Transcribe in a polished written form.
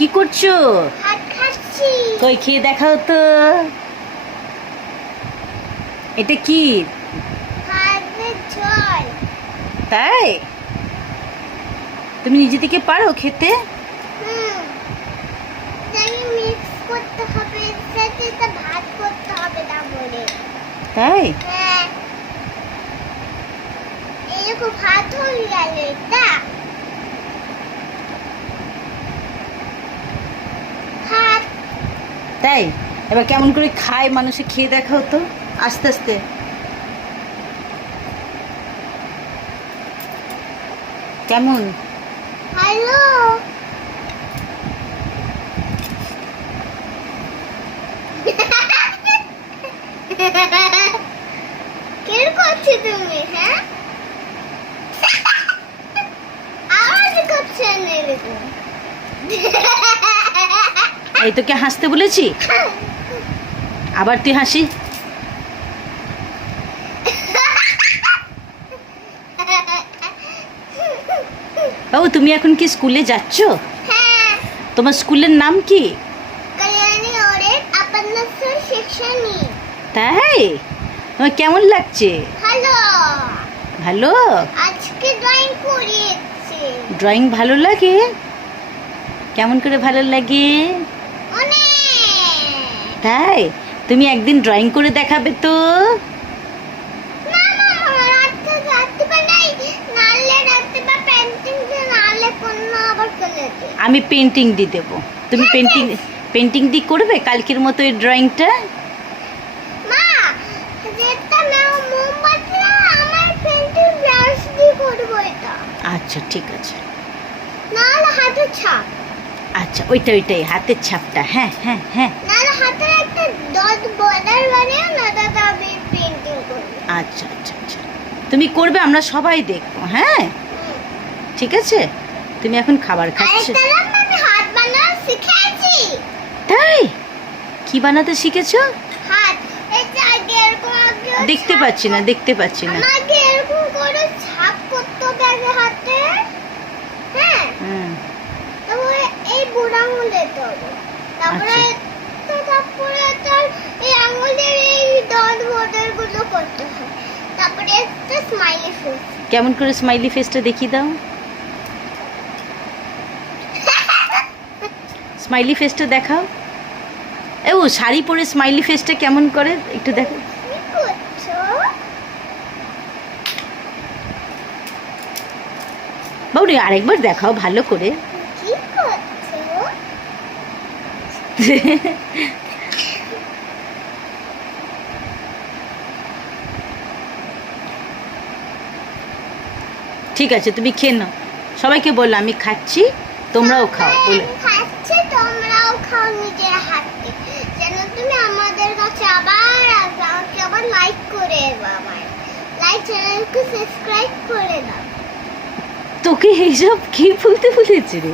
কি করছো? ভাত খাচ্ছি। কই খেয়ে দেখাও তো। এটা কি? ভাতের ঝোল। তাই? তুমি নিজে থেকে পারো খেতে? জানি মিক্স করতে হবে, সাথে তো ভাত করতে হবে না বলে। তাই? হ্যাঁ, এরকম ভাত হয়ে গেল এটা। ভাত। তাই? এবার কেমন করে খায় মানুষে খেয়ে দেখাও তো, আস্তে আস্তে। কেমন? হ্যালো। কি করছো তুমি? হ্যাঁ, আওয়াজ করছে না এরকম। এই তোকে হাসতে বলেছি, আবার তুই হাসি। বাবু তুমি এখন কি স্কুলে যাচ্ছ? হ্যাঁ, তোমার স্কুলের নাম কি? কল্যাণী ওরের আপনার সেকশনই। তাই? তোমার কেমন লাগছে? হ্যালো, ভালো? আজকে ড্রয়িং করিয়েছে। ড্রয়িং ভালো লাগে? কেমন করে ভালো লাগে? অনেক। তাই? তুমি একদিন ড্রয়িং করে দেখাবে তো? না না, রাতে রাতে বেলাই নালে রাতে বা পেন্টিং দিয়ে নালে কোন আবার চলে যায়। আমি পেন্টিং দিয়ে দেবো। তুমি পেন্টিং দিয়ে করবে কালকের মতো এই ড্রয়িংটা? মা, যেটা না মোমবাতি না, আমার পেন্টিং ব্রাশ দিয়ে করব এটা। আচ্ছা ঠিক আছে। নালে হাতের ছাপ। আচ্ছা ওইটাই হাতের ছাপটা। হ্যাঁ হ্যাঁ হ্যাঁ। নালে হাতের একটা ডট বর্ডার বানিয়ে না, দাদা আমি পেন্টিং করব। আচ্ছা আচ্ছা আচ্ছা, তুমি করবে, আমরা সবাই দেখবো। হ্যাঁ ঠিক আছে। তুমি এখন খাবার খাচ্ছ? আরেকটা না, আমি হাত বানানো শিখেছি। তাই? কি বানাতে শিখেছো? হাত, এই যে আগে এরকম দেখতে পাচ্ছি না, দেখতে পাচ্ছি না। আমাকে এরকম করে ছাপ করতে হবে আগে হাতে। হ্যাঁ, হুম। তারপরে এই বুড়ো আঙুল দিতে হবে। তারপরে তারপরে তার এই আঙুলের এই ডট বর্ডার গুলো করতে হয়। তারপরে একটা স্মাইলি ফেস। কেমন করে স্মাইলি ফেসটা দেখিয়ে দাও। স্মাইলি ফেসটা দেখাও। ও শাড়ি পরে স্মাইলি ফেসটা কেমন করে একটু দেখো। কি করছো? বাউরি আরেকবার দেখাও ভালো করে। কি করছো? ঠিক আছে তুমি খেয়ে নাও। সবাইকে বললো আমি খাচ্ছি, তোমরাও খাও বলে। খাচ্ছে, তোমরাও খাও নিজের হাতে। যেন তুমি আমাদের কাছে আবার আসো, আমাকে আবার লাইক করে দাও, আমার লাইক চ্যানেলকে সাবস্ক্রাইব করে দাও। তোকে এইসব কি বলতে বলেছে রে?